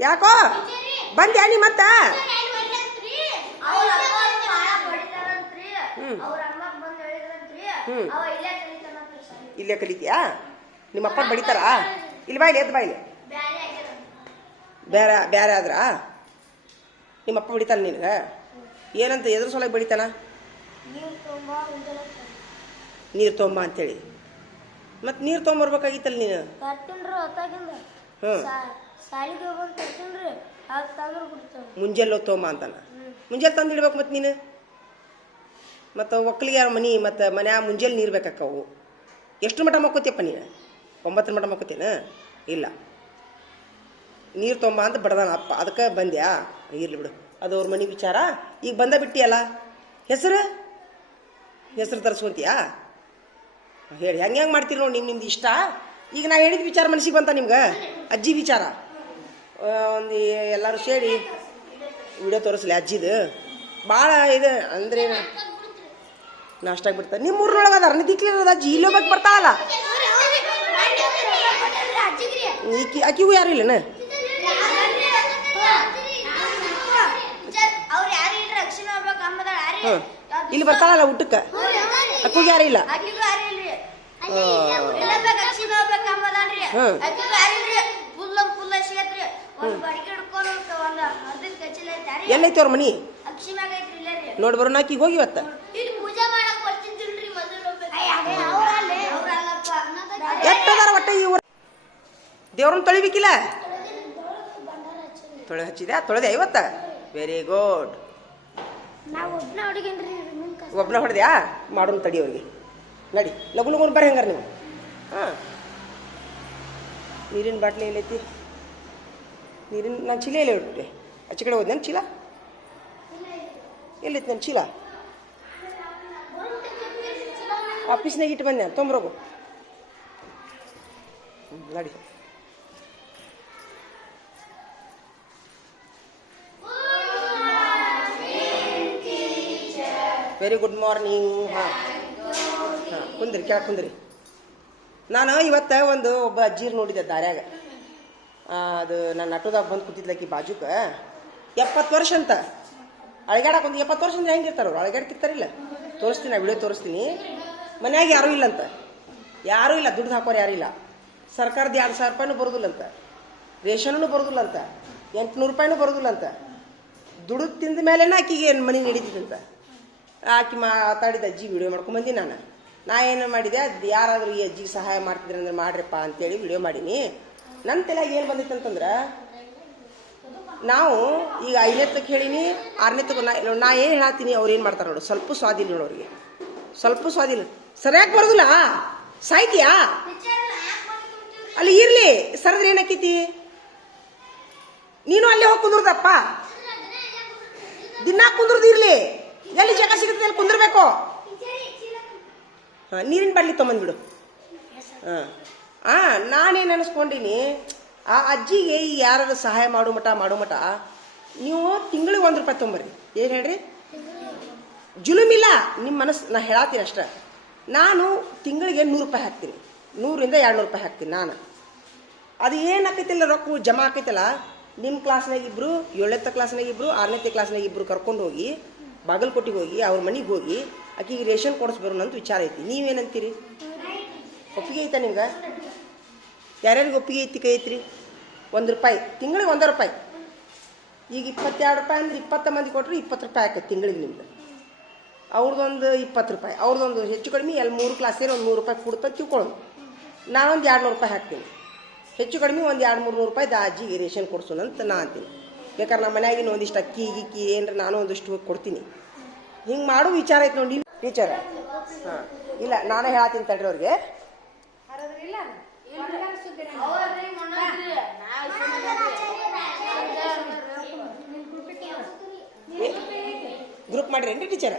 ಯಾಕೋ ಬಂದ್ಯಾ ನೀ ಮತ್ತ? ಇಲ್ಲೇ ಕಲಿತೀಯಾ? ನಿಮ್ಮ ಅಪ್ಪ ಬಡಿತಾರ? ಇಲ್ಲಿ ಬಾಯಿಲಿ ಎದ್ದು ಬಾಯಿಲಿ. ಬೇರೆ ಬೇರೆ ಆದ್ರ ನಿಮ್ಮಪ್ಪ ಬಡಿತಾನ ನಿನಗೆ? ಏನಂತ ಎದ್ರ ಸೊಲಗೆ ಬಡಿತಾನ? ನೀರು ತೊಂಬ ಅಂತೇಳಿ. ಮತ್ತು ನೀರು ತೊಗೊಂಬರ್ಬೇಕಾಗಿತ್ತಲ್ಲ ನೀನು? ಮುಂಜಾನೆ ತೊಂಬ ಅಂತಾನ. ಮುಂಜಾನೆ ತಂದು ಇಡ್ಬೇಕು ಮತ್ತು ನೀನು. ಮತ್ತು ಒಕ್ಕಲಿಗೆ ಯಾರ ಮನೆ ಮತ್ತು ಮನ್ಯಾಗ ಮುಂಜಾನೆ ನೀರು ಬೇಕಾಕವು. ಎಷ್ಟು ಮಟ್ಟ ಮಕ್ಕೋತಿಯಪ್ಪ ನೀನು? 9 ಮಟ್ಟ ಮಕ್ಕೋತೇನ? ಇಲ್ಲ, ನೀರು ತೊಂಬ ಅಂತ ಬಡ್ದಾನ ಅಪ್ಪ, ಅದಕ್ಕೆ ಬಂದ್ಯಾ? ಇರ್ಲಿ ಬಿಡು, ಅದು ಅವ್ರ ಮನೆ ವಿಚಾರ. ಈಗ ಬಂದ ಬಿಟ್ಟಿಯಲ್ಲ, ಹೆಸರು ತರಿಸ್ಕೊಂತೀಯಾ? ಹೇಳಿ ಹೆಂಗೆ ಮಾಡ್ತೀರಿ ನೋಡಿ. ನಿಮ್ದು ಇಷ್ಟ. ಈಗ ನಾ ಹೇಳಿದ ವಿಚಾರ ಮನಸ್ಸಿಗೆ ಬಂತ ನಿಮ್ಗೆ? ಅಜ್ಜಿ ವಿಚಾರ ಒಂದು ಎಲ್ಲರೂ ಸೇರಿ ವಿಡಿಯೋ ತೋರಿಸ್ಲಿ ಅಜ್ಜಿದು. ಭಾಳ ಇದು ಅಂದ್ರೆ ನಾಷ್ಟ ಆಗ್ಬಿಡ್ತಾರೆ. ನಿಮ್ಮ ಊರಿನೊಳಗೆ ಅದಾರ ದಿಕ್ಲಿರೋದು ಅಜ್ಜಿ? ಇಲ್ಲಿ ಹೋಗ್ಬೇಕು ಬರ್ತಾವಲ್ಲ ಆಕಿಗೂ ಯಾರು ಇಲ್ಲನ? ಇಲ್ಲಿ ಬರ್ತಾಳಲ್ಲ ಊಟಕ್ಕೆ, ಅಕ್ಕೂಗೆ ಯಾರು ಇಲ್ಲ? ಎಲ್ಲೈತಿ ಅವ್ರ ಮನಿ? ನೋಡಿ ಬರೋಣ ಆಕಿಗೆ ಹೋಗಿ ಇವತ್ತ. ಎಷ್ಟದಾರ ಒಟ್ಟ ಈ ಊರ ದೇವ್ರನ್ನ ತೊಳಿಬೇಕಿಲ್ಲ? ತೊಳೆ ಹಚ್ಚಿದ್ಯಾ? ತೊಳೆದೆ ಇವತ್ತ? Very good. ಒಬ್ಬನ ಹೊಡೆದ್ಯಾ? ಮಾಡೋಣ ತಡಿ ಅವ್ರಿಗೆ. ನಡಿ ಲಗು ಲಗುನ್ ಬರ್ರಿ ಹಂಗಾರ ನೀವು. ಹಾಂ, ನೀರಿನ ಬಾಟ್ಲಿ ಎಲ್ಲೈತಿ? ನೀರಿನ ನಾನು ಚೀಲ ಎಲ್ಲ ಇಟ್ಬಿಟ್ಟೆ. ಆಚೆ ಕಡೆ ಹೋದ್ ನನ್ನ ಚೀಲ ಎಲ್ಲೈತಿ? ನನ್ನ ಚೀಲ ಆಫೀಸ್ನಾಗ ಇಟ್ಟು ಬಂದೆ. ತೊಂಬರೋಗು. ನಡಿ. Very good morning. ಹಾಂ ಹಾಂ, ಕುಂದ್ರಿ, ಕೆಳಗೆ ಕುಂದ್ರಿ. ನಾನು ಇವತ್ತು ಒಬ್ಬ ಅಜ್ಜಿರ್ ನೋಡಿದ್ದೆ ದಾರ್ಯಾಗ. ಅದು ನನ್ನ ಆಟೋದಾಗ ಬಂದು ಕೂತಿದ್ಲಕ್ಕಿ ಬಾಜುಕ. 70 ವರ್ಷ ಅಂತ ಅಳಗಾಡಕ್ಕೆ. ಒಂದು 70 ವರ್ಷ ಅಂದ್ರೆ ಹೆಂಗಿರ್ತಾರ ಅವ್ರು? ಅಳಗಾಡ್ಕಿರ್ತಾರಿಲ್ಲ? ತೋರಿಸ್ತೀನಿ, ವಿಡಿಯೋ ತೋರಿಸ್ತೀನಿ. ಮನ್ಯಾಗ ಯಾರೂ ಇಲ್ಲಂತ, ಯಾರೂ ಇಲ್ಲ, ದುಡ್ಡು ಹಾಕೋರು ಯಾರೂ ಇಲ್ಲ. ಸರ್ಕಾರದ 2,000 ರೂಪಾಯಿನೂ ಬರೋದಿಲ್ಲಂತ, ರೇಷನ್ನೂ ಬರೋದಿಲ್ಲಂತ, 800 ರೂಪಾಯಿನೂ ಬರೋದಿಲ್ಲಂತ. ದುಡ್ಡು ತಿಂದ ಮೇಲೆನ ಆಕಿಗೆ ಏನು ಮನೆ ನಡೀತಿದ್ದಂತ. ಆಕಿ ಮಾತಾಡಿದ ಅಜ್ಜಿ ವಿಡಿಯೋ ಮಾಡ್ಕೊಂಬಂದಿ. ನಾ ಏನು ಮಾಡಿದೆ, ಅದು ಯಾರಾದರೂ ಈ ಅಜ್ಜಿಗೆ ಸಹಾಯ ಮಾಡ್ತಿದ್ರೆ ಅಂದ್ರೆ ಮಾಡ್ರಿಪ್ಪ ಅಂತೇಳಿ ವಿಡಿಯೋ ಮಾಡೀನಿ. ನನ್ನ ತಲೆಯಾಗ ಏನು ಬಂದಿತ್ತು ಅಂತಂದ್ರೆ, ನಾವು ಈಗ 5ನೇತಕ್ಕೆ ಹೇಳೀನಿ, 6ನೇತಕ್ಕೆ ನಾ ಏನು ಹೇಳ್ತೀನಿ ಅವ್ರು ಏನು ಮಾಡ್ತಾರೆ ನೋಡು. ಸ್ವಲ್ಪ ಸ್ವಾದಿಲ್ಲ ನೋಡು ಅವ್ರಿಗೆ, ಸ್ವಲ್ಪ ಸ್ವಾದಿಲ್ಲ. ಸರಿಯಾಗಿ ಬರೋದಿಲ್ಲ. ಸಾಯ್ತೀಯಾ? ಅಲ್ಲಿ ಇರ್ಲಿ, ಸರದ್ರೆ ಏನಕ್ಕೈತಿ? ನೀನು ಅಲ್ಲೇ ಹೋಗಿ ಕುಂದ್ರದಪ್ಪ. ದಿನ ಕುಂದ್ರದು ಇರ್ಲಿ. ಎಲ್ಲಿ ಜಾಗ ಸಿಗುತ್ತೆ ಅಲ್ಲಿ ಕುಂದಿರ್ಬೇಕು. ಹಾಂ, ನೀರಿನ ಬಾಟ್ಲಿ ತೊಗೊಂಬಂದ್ಬಿಡು. ಹಾಂ, ನಾನೇನು ಅನಿಸ್ಕೊಂಡೀನಿ, ಆ ಅಜ್ಜಿಗೆ ಈ ಯಾರು ಸಹಾಯ ಮಾಡೋ ಮಟ ನೀವು ತಿಂಗಳಿಗೆ 1 ರೂಪಾಯಿ ತೊಗೊಂಬರ್ರಿ. ಏನು ಹೇಳ್ರಿ? ಜುಲುಮಿಲ್ಲ ನಿಮ್ಮ ಮನಸ್ಸು. ನಾ ಹೇಳತ್ತೀನಿ ಅಷ್ಟೇ. ನಾನು ತಿಂಗಳಿಗೆ 100 ರೂಪಾಯಿ ಹಾಕ್ತೀನಿ. 100ರಿಂದ 200 ರೂಪಾಯಿ ಹಾಕ್ತೀನಿ ನಾನು. ಅದು ಏನು ಆಕೈತಿಲ್ಲ, ರೊಕ್ಕ ಜಮಾ ಆಕೈತಲ್ಲ. ನಿಮ್ಮ ಕ್ಲಾಸ್ನಾಗ ಇಬ್ಬರು, 7ನೇ ಕ್ಲಾಸ್ನಾಗ ಇಬ್ಬರು, 6ನೇ ಕ್ಲಾಸ್ನಾಗ ಇಬ್ಬರು ಕರ್ಕೊಂಡು ಹೋಗಿ ಬಾಗಲಕೋಟೆಗೆ ಹೋಗಿ ಅವ್ರ ಮನೆಗೆ ಹೋಗಿ ಆಕಿಗೆ ರೇಷನ್ ಕೊಡಿಸ್ಬರೋಣ ಅಂತ ವಿಚಾರ ಐತಿ. ನೀವೇನಂತೀರಿ? ಒಪ್ಪಿಗೆ ಐತಾ ನಿಮ್ಗೆ? ಯಾರ್ಯಾರಿಗೆ ಒಪ್ಪಿಗೆ ಐತಿ? ಕೈ ಐತ್ರಿ? 1 ರೂಪಾಯಿ ತಿಂಗಳಿಗೆ 1 ರೂಪಾಯಿ. ಈಗ 22 ರೂಪಾಯಿ ಅಂದ್ರೆ 20 ಮಂದಿ ಕೊಟ್ಟರೆ 20 ರೂಪಾಯಿ ಆಕೈತಿ ತಿಂಗಳಿಗೆ ನಿಮ್ದು. ಅವ್ರದ್ದೊಂದು 20 ರೂಪಾಯಿ, ಅವ್ರದ್ದೊಂದು ಹೆಚ್ಚು ಕಡಿಮೆ ಅಲ್ಲಿ 3 ಕ್ಲಾಸ್ ಸೇರಿ ಒಂದು 100 ರೂಪಾಯಿ ಕೊಡ್ತಾ ತಿಳ್ಕೊಳ್ಳೋದು. ನಾನೊಂದು 200 ರೂಪಾಯಿ ಹಾಕ್ತೀನಿ. ಹೆಚ್ಚು ಕಡಿಮೆ ಒಂದು 200-300 ರೂಪಾಯಿ ಅಜ್ಜಿಗೆ ರೇಷನ್ ಕೊಡ್ಸೋಣ ಅಂತ ನಾ ಅಂತೀನಿ. ಬೇಕಾದ್ರೆ ನಮ್ಮ ಮನ್ಯಾಗಿನ ಒಂದಿಷ್ಟು ಅಕ್ಕಿ ಗಿಕ್ಕಿ ಏನ್ರ ನಾನು ಒಂದಿಷ್ಟು ಕೊಡ್ತೀನಿ. ಹಿಂಗೆ ಮಾಡೋ ವಿಚಾರ ಐತೆ ನೋಡಿ ಟೀಚರ್. ಹಾಂ, ಇಲ್ಲ ನಾನೇ ಹೇಳ್ತೀನಿ ತಡ್ರಿ ಅವ್ರಿಗೆ. Group ಮಾಡಿರೇನ್ರಿ teacher?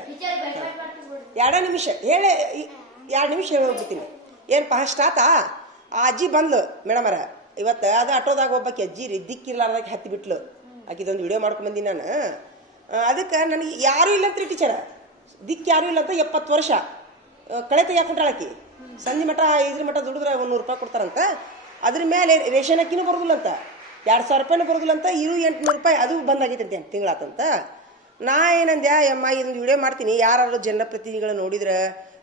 2 ನಿಮಿಷ ಹೇಳಿ, 2 ನಿಮಿಷ ಹೇಳಿ ಹೋಗ್ಬಿಡ್ತೀನಿ. ಏನು ಫಸ್ಟ್ ಆತಾ? ಆ ಅಜ್ಜಿ ಬಂದು ಮೇಡಮರ ಇವತ್ತು ಅದು ಆಟೋದಾಗ ಒಬ್ಬಾಕಿ ಅಜ್ಜಿ ರೀ ದಿಕ್ಕಿರ್ಲಾರ್ದಾಕಿ ಹತ್ತಿ ಬಿಟ್ಲು. ಆಕಿದೊಂದು ವಿಡಿಯೋ ಮಾಡ್ಕೊಂಬಂದಿನಿ ನಾನು. ಅದಕ್ಕೆ ನನಗೆ ಯಾರೂ ಇಲ್ಲಂತ್ರಿ ಟೀಚರ, ದಿಕ್ಕು ಯಾರೂ ಇಲ್ಲ ಅಂತ. 70 ವರ್ಷ ಕಳೆ ತೆಗಿಯಾಕೊಂಡ್ರಾಳಕಿ. ಸಂಜೆ ಮಠ 5 ಮಠ ದುಡಿದ್ರೆ 100 ರೂಪಾಯಿ ಕೊಡ್ತಾರಂತ. ಅದ್ರ ಮೇಲೆ ರೇಷನ್ ಅಕ್ಕಿನೂ ಬರೋದಿಲ್ಲ ಅಂತ. 2,000 ರೂಪಾಯಿನೂ ಬರೋದಿಲ್ಲ ಅಂತ 800 ರೂಪಾಯಿ ಅದು ಬಂದಾಗೈತೆ ಅಂತ ತಿಂಗಳಾತಂತ. ನಾ ಏನಂದೆ ಅಮ್ಮ ಇದೊಂದು ವಿಡಿಯೋ ಮಾಡ್ತೀನಿ, ಯಾರು ಜನಪ್ರತಿನಿಧಿಗಳು ನೋಡಿದ್ರೆ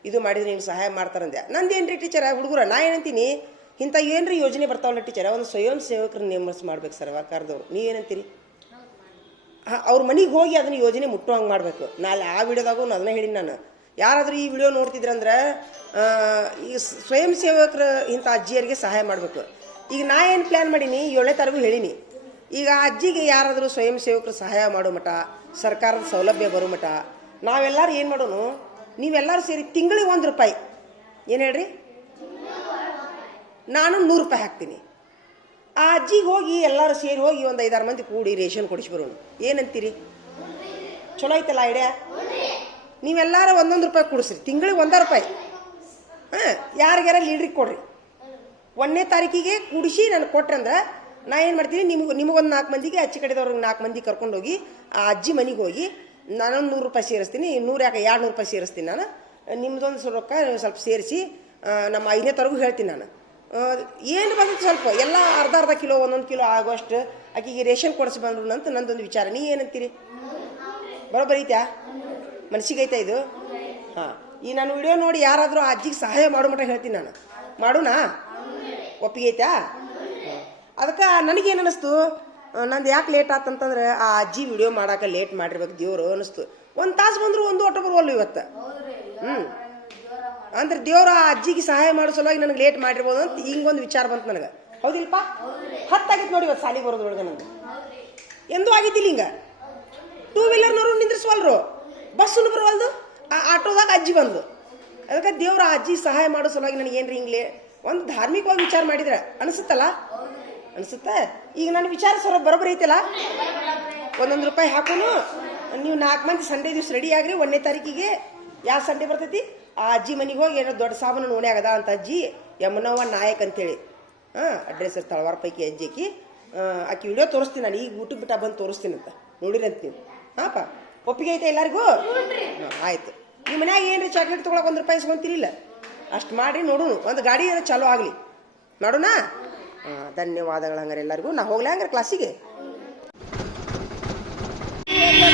ಇದು ಮಾಡಿದ್ರೆ ನೀನು ಸಹಾಯ ಮಾಡ್ತಾರಂದೆ. ನಂದೇನ್ರಿ ಟೀಚರ ಹುಡುಗರ ನಾ ಏನಂತೀನಿ, ಇಂಥ ಏನ್ರಿ ಯೋಜನೆ ಬರ್ತಾವಲ್ಲ ಟೀಚರ, ಒಂದು ಸ್ವಯಂ ಸೇವಕರ ನೇಮಸ್ ಮಾಡ್ಬೇಕು ಸರ್ಕಾರದವ್ರು. ನೀವೇನಂತೀರಿ? ಅವ್ರ ಮನೆಗೆ ಹೋಗಿ ಅದನ್ನ ಯೋಜನೆ ಮುಟ್ಟುವಂಗೆ ಮಾಡಬೇಕು. ನಾಳೆ ಆ ವಿಡಿಯೋದಾಗೂ ಅದನ್ನ ಹೇಳಿನಿ ನಾನು. ಯಾರಾದರೂ ಈ ವಿಡಿಯೋ ನೋಡ್ತಿದ್ರಂದ್ರೆ ಈ ಸ್ವಯಂ ಸೇವಕರು ಇಂಥ ಅಜ್ಜಿಯರಿಗೆ ಸಹಾಯ ಮಾಡಬೇಕು. ಈಗ ನಾ ಏನು ಪ್ಲ್ಯಾನ್ ಮಾಡೀನಿ, 7ನೇ ತಾರೀಕು ಹೇಳೀನಿ. ಈಗ ಅಜ್ಜಿಗೆ ಯಾರಾದರೂ ಸ್ವಯಂ ಸೇವಕರು ಸಹಾಯ ಮಾಡೋ ಮಟ, ಸರ್ಕಾರದ ಸೌಲಭ್ಯ ಬರೋ ಮಟ ನಾವೆಲ್ಲರೂ ಏನು ಮಾಡೋನು, ನೀವೆಲ್ಲರೂ ಸೇರಿ ತಿಂಗಳಿಗೆ 1 ರೂಪಾಯಿ ಏನು ಹೇಳ್ರಿ, ನಾನು 100 ರೂಪಾಯಿ ಹಾಕ್ತೀನಿ. ಆ ಅಜ್ಜಿಗೆ ಹೋಗಿ ಎಲ್ಲರೂ ಸೇರಿ ಹೋಗಿ ಒಂದು 5-6 ಮಂದಿ ಕೂಡಿ ರೇಷನ್ ಕೊಡಿಸಿ ಬರೋನು. ಏನಂತೀರಿ? ಚಲೋ ಐತಲ್ಲ ಐಡಿಯಾ? ನೀವೆಲ್ಲರೂ 1 ರೂಪಾಯಿ ಕೊಡಿಸ್ರಿ, ತಿಂಗಳಿಗೆ 1 ರೂಪಾಯಿ. ಹಾಂ, ಯಾರಿಗಾರ ಲೀಡ್ರಿಗೆ ಕೊಡ್ರಿ. 1ನೇ ತಾರೀಕಿಗೆ ಕೂಡಿಸಿ ನನಗೆ ಕೊಟ್ರೆ ಅಂದ್ರೆ ನಾ ಏನು ಮಾಡ್ತೀನಿ, ನಿಮಗೊಂದು 4 ಮಂದಿಗೆ, ಅಚ್ಚಿ ಕಡೆದವ್ರಿಗೆ 4 ಮಂದಿ ಕರ್ಕೊಂಡೋಗಿ ಆ ಅಜ್ಜಿ ಮನೆಗೆ ಹೋಗಿ ನಾನು 100 ರೂಪಾಯಿ ಸೇರಿಸ್ತೀನಿ. 100 ಯಾಕೆ 200 ರೂಪಾಯಿ ಸೇರಿಸ್ತೀನಿ ನಾನು. ನಿಮ್ದೊಂದು ರೊಕ್ಕ ಸ್ವಲ್ಪ ಸೇರಿಸಿ ನಮ್ಮ 5ನೇ ತಾರೀಕು ಹೇಳ್ತೀನಿ ನಾನು. ಏನು ಬಂದಿತ್ತು ಸ್ವಲ್ಪ ಎಲ್ಲ ಅರ್ಧ ಕಿಲೋ 1 ಕಿಲೋ ಆಗೋಷ್ಟು ಆಕೆಗೆ ರೇಷನ್ ಕೊಡಿಸಿ ಬಂದ್ರು ಅಂತ ನಂದೊಂದು ವಿಚಾರ. ನೀ ಏನಂತೀರಿ? ಬರೋಬ್ಬರಿ ಐತ್ಯಾ? ಮನಸ್ಸಿಗೆ ಐತಾ ಇದು? ಹಾಂ, ಈ ನಾನು ವಿಡಿಯೋ ನೋಡಿ ಯಾರಾದರೂ ಆ ಅಜ್ಜಿಗೆ ಸಹಾಯ ಮಾಡೋ ಮಟ್ಟ ಹೇಳ್ತೀನಿ ನಾನು. ಮಾಡೋಣ? ಒಪ್ಪಿಗೆ ಐತಾ? ಅದಕ್ಕೆ ನನಗೇನು ಅನ್ನಿಸ್ತು, ನಂದು ಯಾಕೆ ಲೇಟ್ ಆತಂತಂದ್ರೆ ಆ ಅಜ್ಜಿ ವಿಡಿಯೋ ಮಾಡೋಕೆ ಲೇಟ್ ಮಾಡಿರ್ಬೇಕು ದೇವರು ಅನ್ನಿಸ್ತು. 1 ತಾಸು ಬಂದರೂ 1 ಆಟೋ ಬರುವಲ್ಲ ಇವತ್ತು. ಅಂದ್ರೆ ದೇವ್ರು ಆ ಅಜ್ಜಿಗೆ ಸಹಾಯ ಮಾಡೋ ಸಲುವಾಗಿ ನನಗೆ ಲೇಟ್ ಮಾಡಿರ್ಬೋದು ಅಂತ ಹಿಂಗೊಂದು ವಿಚಾರ ಬಂತು ನನಗೆ. ಹೌದಿಲ್ಪ? 10 ಆಗಿತ್ತು ನೋಡಿ ಇವತ್ತು ಸಾಲಿಗೆ ಬರೋದ್ರೊಳಗೆ. ನನಗೆ ಎಂದೂ ಆಗಿದ್ದಿಲ್ಲ ಹಿಂಗೆ. 2 ವೀಲರ್ನವರು ನಿಂದ್ರಿಸ್ವಲ್ರು, ಬಸ್ಸನ್ನು ಬರುವಲ್ದು, ಆ ಆಟೋದಾಗ ಅಜ್ಜಿ ಬಂದು. ಅದಕ್ಕೆ ದೇವ್ರ ಆ ಅಜ್ಜಿ ಸಹಾಯ ಮಾಡೋ ಸಲುವಾಗಿ ನನಗೆ ಏನ್ರಿ ಹಿಂಗ್ಲೇ ಒಂದು ಧಾರ್ಮಿಕವಾಗಿ ವಿಚಾರ ಮಾಡಿದ್ರೆ ಅನಿಸುತ್ತಲ್ಲ? ಅನಿಸುತ್ತೆ. ಈಗ ನನ್ನ ವಿಚಾರ ಸ್ವಲ್ಪ ಬರೋಬ್ಬರಿ ಐತಲ್ಲ? 1 ರೂಪಾಯಿ ಹಾಕೋನು. ನೀವು 4 ಮಂದಿ ಸಂಡೇ ದಿವ್ಸ ರೆಡಿ ಆಗ್ರಿ. 1ನೇ ತಾರೀಕಿಗೆ ಯಾವ ಸಂಡೇ ಬರ್ತೈತಿ, ಆ ಅಜ್ಜಿ ಮನೆಗೆ ಹೋಗಿ ಏನೋ ದೊಡ್ಡ ಸಾಬೂನು ನೋಣೆ ಆಗದ ಅಂತ ಅಜ್ಜಿ ಯಮುನವ್ವ ನಾಯಕ್ ಅಂತೇಳಿ. ಹಾಂ, ಅಡ್ರೆಸ್ ತಳವಾರ ಪೈಕಿ ಅಜ್ಜಿಕಿ. ಆಕೆ ವಿಡಿಯೋ ತೋರಿಸ್ತೀನಿ ನಾನು, ಈಗ ಊಟಕ್ಕೆ ಬಿಟ್ಟ ಬಂದು ತೋರಿಸ್ತೀನಿ ಅಂತ ನೋಡಿರಂತ ನೀವು. ಹಾಂಪ್ಪ, ಒಪ್ಪಿಗೆ ಐತೆ ಎಲ್ಲರಿಗೂ? ಹಾಂ, ಆಯಿತು. ನಿಮ್ಮ ಮನ್ಯಾಗ ಏನ್ರಿ ಚಾಕ್ಲೇಟ್ ತೊಗೊಳಕ್ಕೆ 1 ರೂಪಾಯಿ ಇಸ್ಕೊಂತಿರಿಲ್ಲ? ಅಷ್ಟು ಮಾಡಿರಿ ನೋಡೋಣ. ಒಂದು ಗಾಡಿ ಚಾಲೂ ಆಗಲಿ, ಮಾಡೋಣ. ಹಾಂ, ಧನ್ಯವಾದಗಳು. ಹಂಗಾರೆ ಎಲ್ಲರಿಗೂ ನಾ ಹೋಗ್ಲಾ ಹಂಗಾರೆ ಕ್ಲಾಸಿಗೆ?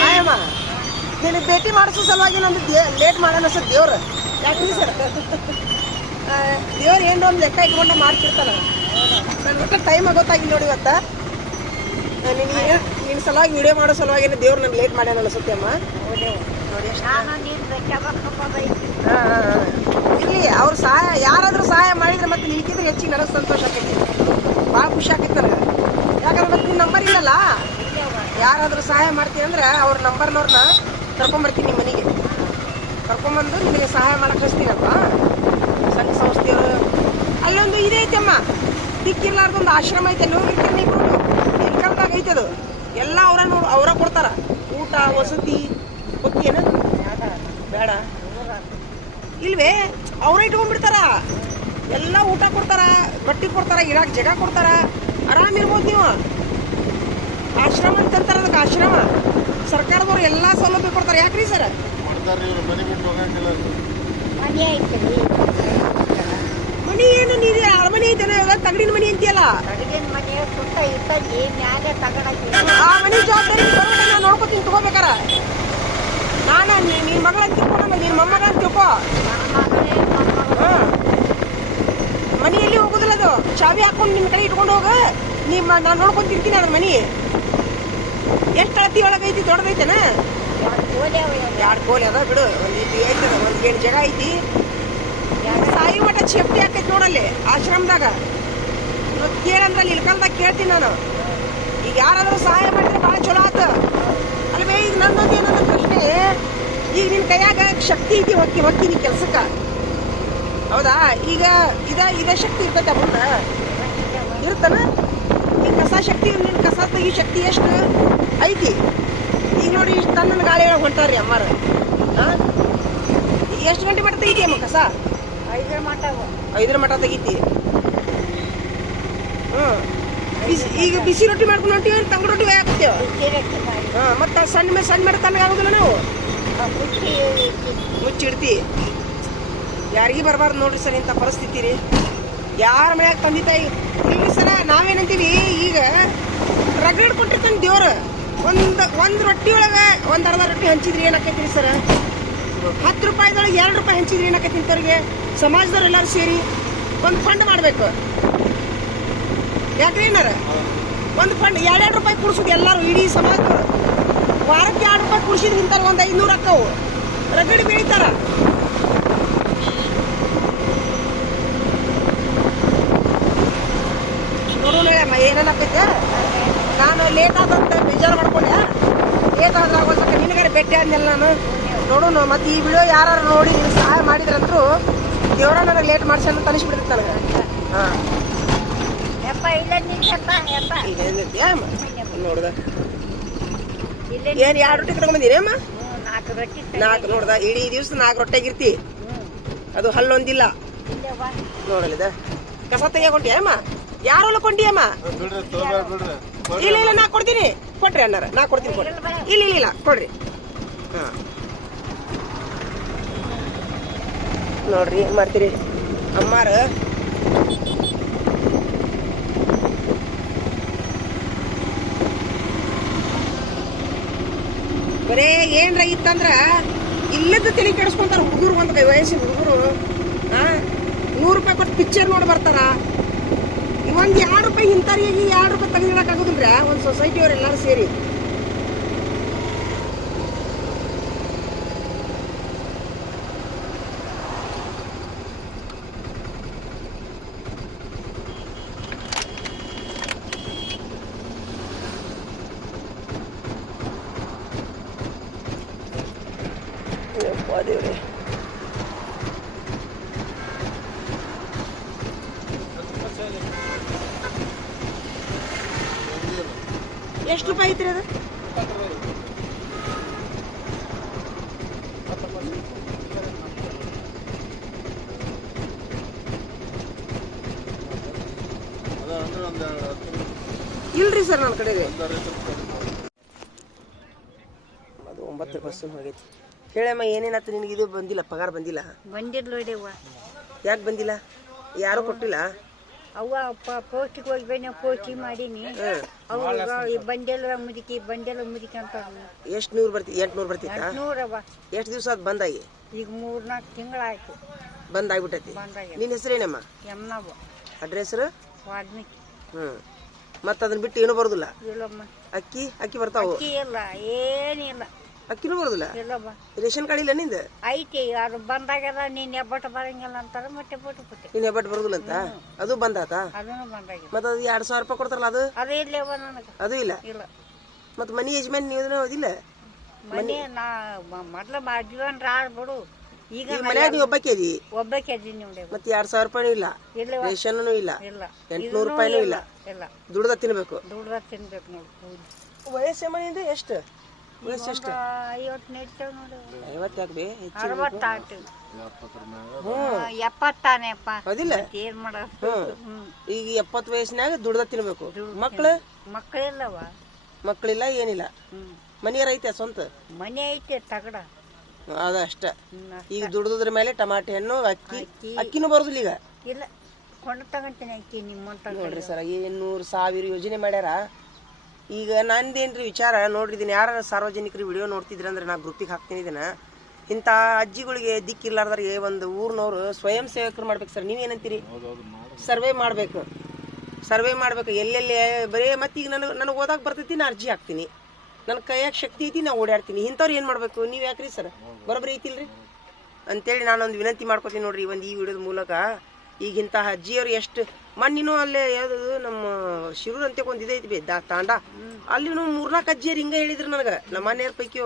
ಆಯಮ್ಮ, ನಿನಗೆ ಭೇಟಿ ಮಾಡಿಸೋ ಸಲುವಾಗಿ ನಂದು ಲೇಟ್ ಮಾಡೋಣ ಸರ್ ದೇವ್ರು. ಯಾಕ್ರಿ ಸರ್? ದೇವ್ರು ಏನೋ ಒಂದು ಲೆಕ್ಕ ಇಟ್ಕೊಂಡು ಮಾಡ್ತಿರ್ತಾನ. ನನ್ನ ಒಟ್ಟು ಟೈಮ್ ಗೊತ್ತಾಗಿಲ್ಲ ನೋಡಿ ಇವತ್ತು. ನಿನ್ನ ಸಲುವಾಗಿ ವಿಡಿಯೋ ಮಾಡೋ ಸಲುವಾಗಿ ದೇವ್ರು ನನಗೆ ಲೇಟ್ ಮಾಡ್ಯಾನ ಅನಿಸುತ್ತೆ ಅಮ್ಮ. ನೋಡಿ ಇಲ್ಲಿ ಅವ್ರು ಸಹಾಯ ಯಾರಾದರೂ ಸಹಾಯ ಮಾಡಿದ್ರೆ ಮತ್ತೆ ನಿಲ್ಕಿದ್ರೆ ಹೆಚ್ಚಿಗೆ ನನಗೆ ಸಂತೋಷ ಆಕೈತಿ, ಭಾಳ ಖುಷಿ ಆಕೈತಿ ನನಗೆ. ಯಾಕಂದ್ರೆ ಮತ್ತೆ ನಿಮ್ಮ ನಂಬರ್ ಇಲ್ಲಲ್ಲ, ಯಾರಾದರೂ ಸಹಾಯ ಮಾಡ್ತೀನಿ ಅಂದ್ರೆ ಅವ್ರ ನಂಬರ್ನವ್ರನ್ನ ಕರ್ಕೊಂಬರ್ತೀನಿ ನಿಮ್ಮ ಮನೆಗೆ. ಕರ್ಕೊಂಬಂದು ನಿಮಗೆ ಸಹಾಯ ಮಾಡಕ್ಕೆ ಹಚ್ತೀನಪ್ಪ. ಸಂಘ ಸಂಸ್ಥೆಯವರು ಅಲ್ಲೊಂದು ಇದೇ ಐತಮ್ಮ, ದಿಕ್ಕಿರ್ಲಾರ್ದೊಂದು ಆಶ್ರಮ ಐತೆ. ನೋಡಿರ್ತೀರಿ ನೀವು, ಎನ್ಕಲ್ದಾಗ ಐತೆ ಅದು. ಎಲ್ಲ ಅವರ ಕೊಡ್ತಾರ ಊಟ ವಸತಿ. ಹೋಗ್ತೀನ? ಬೇಡ ಇಲ್ವೇ, ಅವ್ರ ಇಟ್ಕೊಂಡ್ಬಿಡ್ತಾರ. ಎಲ್ಲ ಊಟ ಕೊಡ್ತಾರ, ಬಟ್ಟೆ ಕೊಡ್ತಾರ, ಇರಾಕ್ ಜಾಗ ಕೊಡ್ತಾರ. ಆರಾಮಿರ್ಬೋದು ನೀವು. ಆಶ್ರಮ ಅಂತಂತಾರ ಅದಕ್ಕೆ, ಆಶ್ರಮ. ಸರ್ಕಾರದವ್ರು ಎಲ್ಲ ಸೌಲಭ್ಯ ಕೊಡ್ತಾರೆ. ಯಾಕ್ರಿ ಸರ್? ಮನಿ ಏನು ನೀರು ಅರಮನೆ ಐತೆ, ತಗಡಿನ ಮನಿ ಅಂತೀಯಲ್ಲ. ಆ ಮನಿ ಜವಾಬ್ದಾರಿ ನಾನು ನೋಡ್ಕೊತೀನಿ, ತಗೋಬೇಕಾರ. ನಾನು ನಿನ್ನ ಮಗಳಂತ ತಿಳ್ಕೊಂಡ, ನಿನ್ನ ಮೊಮ್ಮಗಳಂತ ತಿಳ್ಕೊ. ಮನೆಯಲ್ಲಿ ಹೋಗುದಿಲ್ಲ ಅದು, ಚಾವಿ ಹಾಕೊಂಡು ನಿಮ್ಮ ಕಡೆ ಇಟ್ಕೊಂಡು ಹೋಗ. ನಾನು ನೋಡ್ಕೊಂತಿರ್ತೀನಿ ನನ್ನ ಮನಿ. ಎಷ್ಟು ಅಳತಿ ಒಳಗೈತಿ? ದೊಡ್ಡದೈತೇನ? 2 ಕೋಲಿ ಅದ ಬಿಡು. ಒಂದು ಐತದ, ಒಂದು 7 ಜಾಗ ಐತಿ. ಸಾಯಿ ಮಠ ಸೇಫ್ಟಿ ಆಕೈತಿ ನೋಡಲ್ಲಿ ಆಶ್ರಮದಾಗ. ಇವತ್ತು ಕೇಳಂದ್ರಲ್ಲಿ ಇಲ್ಕಲ್ದಾಗ ಕೇಳ್ತೀನಿ ನಾನು. ಈಗ ಯಾರಾದರೂ ಸಹಾಯ ಮಾಡಿದ್ರೆ ಭಾಳ ಚಲೋ ಆತ ಅಲ್ವೇ? ಈಗ ನನ್ನೊಂದು ಏನಂದ್ರೆ ಪ್ರಶ್ನೆ, ಈಗ ನಿನ್ನ ಕೈಯಾಗ ಶಕ್ತಿ ಐತಿ, ಹೊಕ್ಕಿನಿ ಕೆಲ್ಸಕ್ಕೆ, ಹೌದಾ? ಈಗ ಇದೇ ಶಕ್ತಿ ಇರ್ತೈತೆ ಮುಂದೆ ಇರ್ತಾನ? ಈಗ ಕಸ ಶಕ್ತಿ, ನಿನ್ನ ಕಸ ತೆಗಿ ಶಕ್ತಿ ಎಷ್ಟು ಐತಿ? ಈಗ ನೋಡಿ, ಇಷ್ಟು ತನ್ನ ಗಾಳಿ ಹೊಂಟಾರ್ರಿ ಅಮ್ಮಾರ. ಹಾಂ, ಈಗ ಎಷ್ಟು ಗಂಟೆ ಮಟ್ಟ ತೆಗಿತಿ ಅಮ್ಮ ಕಸ? 5 ಮಟ್ಟ ತೆಗಿತಿ. ಈಗ ಬಿಸಿ ರೊಟ್ಟಿ ಮಾಡ್ಕೊಂಡು ಹೊಂಟಿವಿ, ತಂಗು ರೊಟ್ಟಿ ಹಾಕ್ತೇವೆ. ಹಾಂ, ಮತ್ತು ಸಣ್ಣ ಮಾಡಿ ತಣ್ಣಗಾಗೋದಿಲ್ಲ ನಾವು, ಮುಚ್ಚಿಡ್ತಿ. ಯಾರಿಗೂ ಬರಬಾರ್ದು ನೋಡ್ರಿ ಸರ್ ಇಂಥ ಪರಿಸ್ಥಿತಿ ರೀ. ಯಾರ ಮನ್ಯಾಗ ತಂದೆ ತಾಯಿ ಇಲ್ರಿ ಸರ. ನಾವೇನಂತೀವಿ, ಈಗ ರಗಡ್ ಕೊಟ್ಟಿರ್ತಾನೆ ದೇವ್ರ. ಒಂದ್ ರೊಟ್ಟಿ ಒಳಗ ಒಂದ್ ಅರ್ಧ ರೊಟ್ಟಿ ಹಂಚಿದ್ರಿ ಏನಾಕೈತ್ರಿ ಸರ್? 10 ರೂಪಾಯಿದೊಳಗೆ 2 ರೂಪಾಯಿ ಹಂಚಿದ್ರಿ ಏನಾಕೈತಿ ಇಂಥವ್ರಿಗೆ? ಸಮಾಜದವ್ರು ಎಲ್ಲರೂ ಸೇರಿ ಒಂದು ಫಂಡ್ ಮಾಡ್ಬೇಕು. ಯಾಕ್ರಿ ಏನಾರ ಒಂದು ಫಂಡ್ 2 ರೂಪಾಯಿ ಕುಡ್ಸುದು ಎಲ್ಲಾರು ಇಡೀ ಸಮಾಜದವ್ರು. ವಾರಕ್ಕೆ 2 ರೂಪಾಯಿ ಕುಡ್ಸಿದ್ರೆ ಇಂತಾರ ಒಂದು 500 ಅಕ್ಕವು ರಗಡಿ ಬೆಳಿತಾರ. ನೋಡೋಣ ಏನನ್ನಕೈತೆ. ನಾನು ಲೇಟ್ ಆದಂತ ಬೇಜಾರು ಮಾಡ್ಕೊಂಡೆ. ಲೇಟ್ ಆದ್ರೆ ಆಗೋತಕ್ಕ ನಿನಗಾರ ಭೇಟಿ ಆದ್ಮೇಲೆ ನಾನು ನೋಡೋಣ. ಮತ್ತೆ ಈ ವಿಡಿಯೋ ಯಾರು ನೋಡಿ ನೀವು ಸಹಾಯ ಮಾಡಿದ್ರಂದ್ರು ದೇವ್ರ ನನಗೆ ಲೇಟ್ ಮಾಡಿಸಿ ಅಂತ ಅನಿಸ್ಬಿಡ್ತೈತೆ ನನಗೆ. ಹಾಂ ನೋಡ್ದ ಏನ್ 2 ರೊಟ್ಟಿ ಕಟ್ಕೊಂಡ್ಬಂದಿನಿ ಅಮ್ಮ? 4 ನೋಡ್ದ ಇಡೀ ದಿವ್ಸ 4 ರೊಟ್ಟಿಗಿರ್ತಿ. ಅದು ಹಲ್ಲೊಂದಿಲ್ಲ ನೋಡಲಿದ. ಕಸ ತೆಗಿಯಾಕೊಂಡಿ ಅಮ್ಮ? ಯಾರು ಹೊಲಕೊಂಡಿ ಅಮ್ಮ? ಇಲ್ಲ ನಾ ಕೊಡ್ತೀನಿ. ಕೊಟ್ರಿ ಅಣ್ಣಾರ, ನಾ ಕೊಡ್ತೀನಿ. ಕೊಡ್ರಿ. ಇಲ್ಲ ಕೊಡ್ರಿ. ಹಾ ನೋಡ್ರಿ ಏನ್ ಮಾಡ್ತೀರಿ ಅಮ್ಮಾರ. ಬರೇ ಏನ್ರ ಇತ್ತಂದ್ರ ಇಲ್ಲದ ತಲೆ ಕೆಡಿಸ್ಕೊಂತಾರ ಹುಡುಗರು. ಒಂದು ವಯಸ್ಸಿನ ಹುಡುಗರು 100 ರೂಪಾಯಿ ಕೊಟ್ಟು ಪಿಕ್ಚರ್ ನೋಡಿ ಬರ್ತಾರ. ಒಂದ್ 2 ರೂಪಾಯಿ ಇಂಥವ್ರಿಗೆ 2 ರೂಪಾಯಿ ತೆಗೆದಿಡಕ್ ಆಗುದಿಲ್ರ ಒಂದು ಸೊಸೈಟಿಯವ್ರು ಎಲ್ಲಾರು ಸೇರಿ. ದೇವ್ರೆ ಎಷ್ಟು ರೂಪಾಯಿ ಐತ್ರಿ ಅದು? ಇಲ್ರಿ ಸರ್ ನನ್ನ ಕಡೆ ಅದು 9% ಹೋಗೈತಿ. ಹೇಳಮ್ಮ ಏನೇನಾಯ್ತು ನಿನಗೆ? ಇದು ಬಂದಿಲ್ಲ, ಪಗಾರ ಬಂದಿಲ್ಲ? ಬಂದಿರ್ಲಿವ. ಯಾಕೆ ಬಂದಿಲ್ಲ? ಯಾರು ಕೊಟ್ಟಿಲ್ಲ? ಅವ್ವ ಪೋಸ್ಟಿಗೆ ಹೋಗಿ ಬನ್ನಿ, ಪೋಸ್ಟಿ ಮಾಡೀನಿ. ಅವಾಗ ಬಂಡೆಲ್ಲ ಮುದುಕಿ ಅಂತ. ಎಷ್ಟು 100 ಬರ್ತಿ? 800 ಬರ್ತಿತ್ತ? 800. ಎಷ್ಟು ದಿವಸ ಅದು ಬಂದಾಗಿ? ಈಗ 3-4 ತಿಂಗಳಾಯ್ತು ಬಂದಾಗ್ಬಿಟ್ಟೈತಿ. ನಿನ್ನ ಹೆಸರೇನಮ್ಮ? ಯಮ್ನವ್ವ. ಅಡ್ರೆಸ್ ಹೆಸರು? ವಾಲ್ಮೀಕಿ. ಮತ್ತ ಅದನ್ನ ಬಿಟ್ಟು ಏನು ಬರೋದಿಲ್ಲ? ಇಲ್ಲಮ್ಮ. ಅಕ್ಕಿ ಬರ್ತಾವ? ಅಕ್ಕಿ ಇಲ್ಲ, ಏನಿಲ್ಲ. ಅಕ್ಕಿನೂ ಬರೋದಿಲ್ಲ? ಇಲ್ಲಮ್ಮ. ರೇಷನ್ ಕಾರ್ಡ್ ಇಲ್ಲ ನಿಂದ? ಐತಿ, ಅದು ಬಂದಾಗೆಲ್ಲ ನೀನ್ ಹೆಬ್ಬಟ್ಟು ಬರಂಗಿಲ್ಲ ಅಂತಾರ. ಮತ್ತೆ ಬಿಟ್ಟು ನೀನ್ ಹೆಬ್ಬಟ್ಟು ಬರೋದಿಲ್ಲ ಅಂತ ಅದು ಬಂದಾತ? ಅದನ್ನು ಬಂದಾಗಿ. ಮತ್ತ ಅದು 2000 ರೂಪಾಯಿ ಕೊಡ್ತಾರಲ್ಲ ಅದು? ಅದು ಇಲ್ಲವ ನನಗೆ. ಅದು ಇಲ್ಲ? ಇಲ್ಲ. ಮತ್ತ ಮನಿ ಯಜಮಾನ್ ನೀವು ಓದಿಲ್ಲ? ಮನೆ ನಾ ಮೊದ್ಲು ಮದ್ವೆನ್ರ ಬಿಡು. ಈಗ ಮನ್ಯಾಗ ನೀವು ಒಬ್ಬಕ್ಕೆ ಅದಿ? ಒಬ್ಬಕ್ಕೆ ಅದೀನಿ ನೋಡಿ. ಮತ್ತೆ 2000 ರೂಪಾಯಿ ಇಲ್ಲ, ರೇಷನ್ ಇಲ್ಲ, 800 ರೂಪಾಯಿನೂ ಇಲ್ಲ. ದುಡ್ದ ತಿನ್ಬೇಕು. ದುಡ್ದ ತಿನ್ಬೇಕು ನೋಡಿ. ವಯಸ್ಸು ಮನೆಯಿಂದ ಎಷ್ಟು? ವಯಸ್ಸು ಎಷ್ಟು? 50 ನಡೀತಾವ ನೋಡಿ. 50 ಯಾಕೆ ಬೇ? 68. 70 ಅದಿಲ್ಲ ಏನ್ ಮಾಡ. ಈಗ 70 ವಯಸ್ಸಿನಾಗ ದುಡ್ದ ತಿನ್ಬೇಕು. ಮಕ್ಕಳಿಲ್ಲವ? ಮಕ್ಕಳಿಲ್ಲ, ಏನಿಲ್ಲ. ಮನೆಯಾರ ಐತೆ ಸ್ವಂತ? ಮನೆ ಐತೆ ತಗಡ. ಅದ ಅಷ್ಟ. ಈಗ ದುಡ್ದ್ರ ಮೇಲೆ ಟಮಾಟೆ ಹಣ್ಣು, ಅಕ್ಕಿನೂ ಬರುದಿಲ್ಲ ಈಗ? ಇಲ್ಲ, ಕೊಂಡು ತಗೊಂತೀನಿ ಅಕ್ಕಿ ನಿಮ್ಮಂತ. ನೋಡ್ರಿ ಸರ್, 100,000 ಯೋಜನೆ ಮಾಡ್ಯಾರ. ಈಗ ನಂದೇನ್ರಿ ವಿಚಾರ ನೋಡ್ರಿದೀನಿ. ಯಾರ ಸಾರ್ವಜನಿಕರು ವಿಡಿಯೋ ನೋಡ್ತಿದ್ರಿ ಅಂದ್ರೆ ನಾ ಗ್ರೂಪಿಗೆ ಹಾಕ್ತೀನಿ ಇದನ್ನ. ಇಂಥ ಅಜ್ಜಿಗಳಿಗೆ ದಿಕ್ಕಿರ್ಲಾರ್ದಾರಿಗೆ ಒಂದು ಊರ್ನವ್ರು ಸ್ವಯಂ ಸೇವಕರು ಮಾಡ್ಬೇಕು ಸರ್. ನೀವೇನಂತೀರಿ? ಸರ್ವೆ ಮಾಡ್ಬೇಕು. ಎಲ್ಲೆಲ್ಲಿ ಬರೇ ಮತ್ತೆ ಈಗ ನನಗೆ ಓದಾಕ್ ಬರ್ತೈತಿ, ನಾ ಅರ್ಜಿ ಹಾಕ್ತೀನಿ. ನನ್ನ ಕೈಯಾಗ ಶಕ್ತಿ ಐತಿ, ನಾ ಓಡಾಡ್ತೀನಿ. ಇಂಥವ್ರು ಏನು ಮಾಡ್ಬೇಕು? ನೀವು ಯಾಕ್ರಿ ಸರ್ ಬರೋಬ್ಬರಿ ಐತಿಲ್ರಿ ಅಂತೇಳಿ ನಾನೊಂದು ವಿನಂತಿ ಮಾಡ್ಕೊತೀನಿ ನೋಡ್ರಿ ಈ ವಿಡಿಯೋದ ಮೂಲಕ. ಈಗ ಇಂಥ ಅಜ್ಜಿಯವ್ರು ಎಷ್ಟು ಮಣ್ಣಿನೂ ಅಲ್ಲೇ ಯಾವ್ದು ನಮ್ಮ ಶಿರೂರ್ ಅಂತ ಒಂದು ಇದೈತಿ ಬೇ ತಾಂಡ, ಅಲ್ಲಿನೂ 3-4 ಅಜ್ಜಿಯರು ಹಿಂಗ ಹೇಳಿದ್ರು ನನಗೆ. ನಮ್ಮ ಮನೆಯವ್ರ ಪೈಕಿ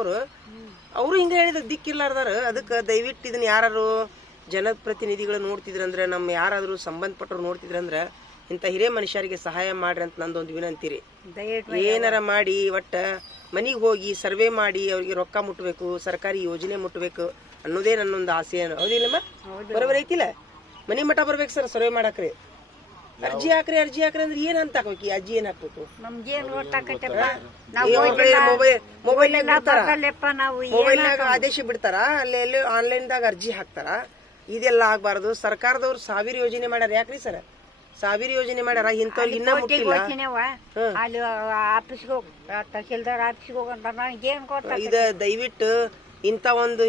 ಅವರು ಹಿಂಗ ಹೇಳಿದ್ರು ದಿಕ್ಕಿರ್ಲಾರ್ದಾರ. ಅದಕ್ಕೆ ದಯವಿಟ್ಟು ಇದನ್ನ ಯಾರು ಜನಪ್ರತಿನಿಧಿಗಳು ನೋಡ್ತಿದ್ರಂದ್ರೆ, ನಮ್ಮ ಯಾರಾದರೂ ಸಂಬಂಧಪಟ್ಟರು ನೋಡ್ತಿದ್ರಂದ್ರೆ ಇಂಥ ಹಿರಿಯ ಮನುಷ್ಯರಿಗೆ ಸಹಾಯ ಮಾಡ್ರಿ ಅಂತ ನಂದೊಂದು ವಿನಂತಿ ರೀ. ಏನಾರ ಮಾಡಿ ಒಟ್ಟ ಮನಿಗೆ ಹೋಗಿ ಸರ್ವೆ ಮಾಡಿ ಅವ್ರಿಗೆ ರೊಕ್ಕ ಮುಟ್ಬೇಕು, ಸರ್ಕಾರಿ ಯೋಜನೆ ಮುಟ್ಬೇಕು ಅನ್ನೋದೇ ನನ್ನೊಂದು ಆಸೆ. ಹೌದಿಲ್ಲಮ್ಮ? ಬರೋಬರಿ ಐತಿಲ್ಲ? ಮನಿ ಮಠ ಬರ್ಬೇಕು ಸರ್ ಸರ್ವೆ ಮಾಡಕ್ರಿ. ಅರ್ಜಿ ಹಾಕ್ರಿ ಅಂದ್ರೆ ಏನ್ ಅಂತ ಹಾಕ್ಬೇಕು? ಈ ಅಜ್ಜಿ ಏನ್ ಹಾಕ್ಬೇಕು? ಮೊಬೈಲ್ನಾಗ ಆದೇಶ ಬಿಡ್ತಾರ, ಅಲ್ಲಿ ಆನ್ಲೈನ್ದಾಗ ಅರ್ಜಿ ಹಾಕ್ತಾರ. ಇದೆಲ್ಲ ಆಗ್ಬಾರ್ದು. ಸರ್ಕಾರದವ್ರು 1000 ಯೋಜನೆ ಮಾಡ್ಯಾರ. ಯಾಕ್ರಿ ಸರ್? ಸಾವಿರ ಯೋಜನೆ ಮಾಡ್ಯಾರ ಇಂಥವ್ರಿಗೆ ಇನ್ನ ಮುಟ್ಟಿಲ್ಲ. ಅಲ್ಲಿ ಆಫೀಸ್ಗೆ ಹೋಗಿ ತಹಸೀಲ್ದಾರ್ ಆಫೀಸ್ಗೆ ಹೋಗಂತ ನನಗೇನು ಗೊತ್ತ. ಇದು ದಯವಿಟ್ಟು ಇಂಥ ಒಂದು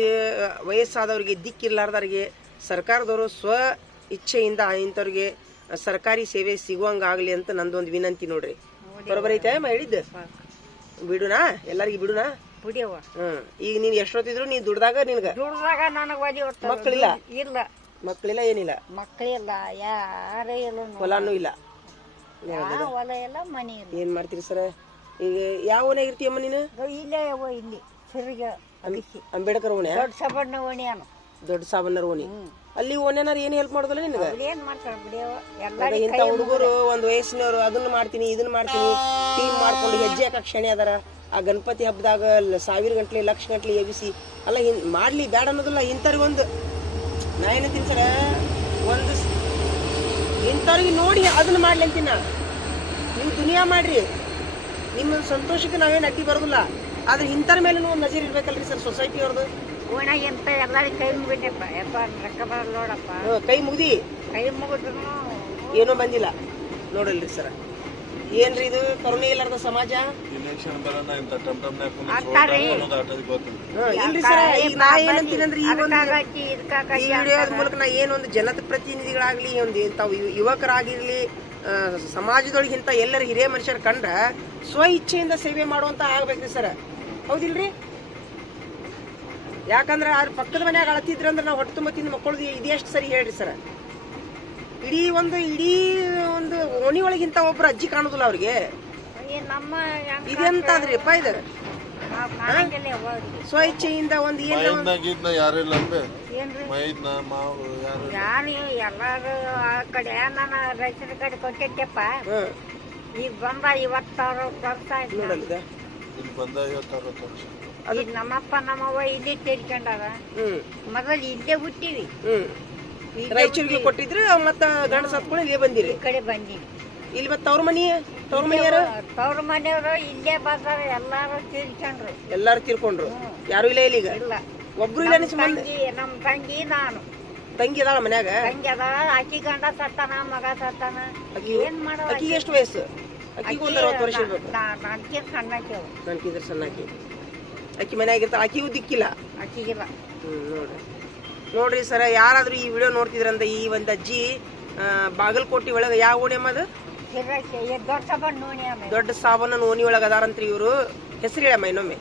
ವಯಸ್ಸಾದವ್ರಿಗೆ ದಿಕ್ಕಿರ್ಲಾರ್ದವ್ರಿಗೆ ಸರ್ಕಾರದವರು ಸ್ವ ಇಚ್ಛೆಯಿಂದ ಇಂಥವ್ರಿಗೆ ಸರ್ಕಾರಿ ಸೇವೆ ಸಿಗುವಂಗಾಗ್ಲಿ ಅಂತ ನಂದೊಂದು ವಿನಂತಿ ನೋಡ್ರಿ. ಬರೋಬ್ಬರ ಐತೆ ಹೇಳಿದ್ದು. ಬಿಡುನಾ ಎಲ್ಲರಿಗೂ ಬಿಡುನಾ? ಬಿಡಿಯವ. ಈಗ ನೀನ್ ಎಷ್ಟೊತ್ತಿದ್ರು ನೀ ದುಡ್ದಾಗ ನಿನ್ಗ ನನಗೆ ಒದಿ ಮಕ್ಕಳಿಲ್ಲ? ಇಲ್ಲ ಮಕ್ಕಳಿಲ್ಲ, ಏನಿಲ್ಲ, ಮಕ್ಕಳಿಲ್ಲ, ಯಾರೇ ಇಲ್ಲ, ಹೊಲಾನು ಇಲ್ಲ, ಹೊಲ ಇಲ್ಲ, ಮನೆ ಇಲ್ಲ. ಏನ್ ಮಾಡ್ತೀರಿ ಸರ? ಈಗ ಯಾವ ಓಣೆ ಇರ್ತೀಯಮ್ಮ ನೀನು? ಇಲ್ಲೇ ಇಲ್ಲಿ ಸಿರಿಗೆ ಅಂಬೇಡ್ಕರ್ ಓಣೆ, ದೊಡ್ಡ ಸಬಣ್ಣ ಓಣಿ ಅನು, ದೊಡ್ಡ ಸಾಬಣ್ಣರ ಓಣಿ. ಅಲ್ಲಿ ಓಣೆನಾರ ಏನ್ ಹೆಲ್ಪ್ ಮಾಡೋದಿಲ್ಲ ನಿನಗ? ಏನ್ ಮಾಡ್ತಾರ ಬಿಡಿಯವ. ಇಂಥ ಹುಡುಗರು ಒಂದ್ ವಯಸ್ಸಿನವ್ರು ಅದನ್ನ ಮಾಡ್ತೀನಿ ಇದನ್ನ ಮಾಡ್ತೀನಿ ಟೀಮ್ ಮಾಡ್ಕೊಂಡು ಹೆಜ್ಜೆ ಹಾಕಕ್ ಕ್ಷಣೆ ಅದಾರ. ಆ ಗಣಪತಿ ಹಬ್ಬದಾಗ 1000 ಗಂಟ್ಲೆ ಲಕ್ಷ ಗಂಟ್ಲೆ ಎಬ್ಬಿಸಿ ಅಲ್ಲ ಮಾಡ್ಲಿ ಬ್ಯಾಡ ಅನ್ನೋದಿಲ್ಲ. ಇಂಥವ್ರಿಗೊಂದು ನಾ ಏನಂತೀನಿ ಸರ, ಒಂದು ಇಂಥವ್ರಿಗೆ ನೋಡಿ ಅದನ್ನ ಮಾಡ್ಲಿ ಅಂತೀನ. ನೀವು ದುನಿಯಾ ಮಾಡ್ರಿ, ನಿಮ್ಮ ಸಂತೋಷಕ್ಕೆ ನಾವೇನು ಅಡ್ಡಿ ಬರೋದಿಲ್ಲ. ಆದ್ರೆ ಇಂಥರ ಮೇಲೆ ಒಂದು ನಜರ್ ಇರ್ಬೇಕಲ್ರಿ ಸರ್ ಸೊಸೈಟಿ ಅವ್ರದ್ದು. ಓಣಾಗ ಎಂತ ಎಲ್ಲರಿಗೂ ಕೈ ಮುಗಿದಪ್ಪ, ಯಪ್ಪ ರೊಕ್ಕ ಬರಲ್ಲ ನೋಡಪ್ಪ. ಕೈ ಮುಗ್ದಿ ಕೈ ಮುಗಿದ್ರು ಏನೋ ಬಂದಿಲ್ಲ ನೋಡಲ್ರಿ ಸರ. ಏನ್ರಿ ಇದು ಕರುಣೆ ಇಲ್ಲಾರ್ದ ಸಮಾಜ. ಇಲ್ರಿ ಸರ, ಈಗ ನಾ ಏನಂತೀನಂದ್ರೆ ಈ ವಿಡಿಯೋದ ಮೂಲಕ ನಾ ಏನೊಂದು ಜನಪ್ರತಿನಿಧಿಗಳಾಗ್ಲಿ, ಒಂದು ಇಂಥವು ಯುವಕರಾಗಿರ್ಲಿ, ಸಮಾಜದೊಳಗೆ ಇಂಥ ಎಲ್ಲರ ಹಿರಿಯ ಮನುಷ್ಯರ ಕಂಡ್ರ ಸ್ವ ಇಚ್ಛೆಯಿಂದ ಸೇವೆ ಮಾಡುವಂತ ಆಗ್ಬೇಕ್ರಿ ಸರ. ಹೌದಿಲ್ರಿ? ಯಾಕಂದ್ರೆ ಅವ್ರ ಪಕ್ಕದ ಮನ್ಯಾಗ ಅಳತಿದ್ರಂದ್ರೆ ನಾವು ಹೊಟ್ಟೆ ತುಂಬ ತಿಂದು ಮಕ್ಕಳದು ಇದೆಷ್ಟು ಸರಿ ಹೇಳ್ರಿ ಸರ. ಇಡೀ ಒಂದು ಓಣಿ ಒಳಗಿಂತ ಒಬ್ರು ಅಜ್ಜಿ ಕಾಣುದಿಲ್ಲ ಅವ್ರಿಗೆ. ಇದೆಂತಾದ್ರಿ ಅಪ್ಪ ಇದು? ಸ್ವ ಇಚ್ಛೆಯಿಂದ ಒಂದು ಯಾರು ಎಲ್ಲಾರು ಆ ಕಡೆ ನಾನು ರೈತರ ಕಡೆ ಕೊಟ್ಟಿದ್ದೆಪ್ಪ. ಈಗ ಬಂದ 50-60 ವರ್ಷ ಆಯ್ತು. ನಮ್ಮಪ್ಪ ನಮ್ಮವ್ವ ಇಲ್ಲಿ ತೆರ್ಕೊಂಡಾರ. ಮೊದಲು ಇಲ್ಲೇ ಹುಟ್ಟಿವಿ, ರಾಯಚೂರಿಗೆ ಕೊಟ್ಟಿದ್ರು. ಮತ್ತ ಗಂಡ ಸತ್ಕೊಂಡು ಇಲ್ಲೇ ಬಂದಿರಿ, ಈ ಕಡೆ ಬಂದಿವಿ. ಇಲ್ಲಿ ಮತ್ತೆ ತವ್ರ ಮನೆಯವರು ತವ್ರ ಮನೆಯವರು ಇಲ್ಲೇ ಬಂದಾರ. ಎಲ್ಲಾರು ತೀರ್ಕೊಂಡ್ರು, ಎಲ್ಲಾರು ತೀರ್ಕೊಂಡ್ರು. ಯಾರು ಇಲ್ಲ ಇಲ್ಲಿಗ? ಇಲ್ಲ, ಒಬ್ರು ಇಲ್ಲ. ನಮ್ ತಂಗಿ ನಾನು. ತಂಗಿ ಅದಾಳ ಮನ್ಯಾಗ? ತಂಗಿ ಅದಾಳ. ಅಕ್ಕಿ ಗಂಡ ಸತ್ತಾನ, ಮಗ ಸತ್ತಾನ. ಏನ್ ಮಾಡೋ? ಅಕ್ಕಿಗೆ ಎಷ್ಟು ವಯಸ್ಸು? ಅಕ್ಕಿಗೆ ಒಂದು 60 ವರ್ಷ ಇರ್ಬೇಕು. ನನ್ಕಿಂತ ಸಣ್ಣಾಕೇವು. ನನ್ಕಿಂದ್ರ ಸಣ್ಣಾಕಿ. ಅಕ್ಕಿ ಮನ್ಯಾಗ ಇರ್ತಾಳ, ಅಕ್ಕಿಗೂ ದಿಕ್ಕಿಲ್ಲ. ಅಕ್ಕಿಗಿಲ್ಲ. ನೋಡ್ರಿ ಸರ, ಯಾರಾದ್ರೂ ಈ ವಿಡಿಯೋ ನೋಡ್ತಿದ್ರಂತ ಈ ಒಂದ್ ಅಜ್ಜಿ ಬಾಗಲಕೋಟೆ ಒಳಗ ಯಾವ ಓಣಿ ಅಮ್ಮ ಅದು? ದೊಡ್ಡ ಸಾಬಣ್ಣ ಓಣಿ ಒಳಗ ಅದಾರಂತ್ರಿ ಇವ್ರು. ಹೆಸರು ಹೇಳಮ್ಮ ಇನ್ನೊಮ್ಮೆ.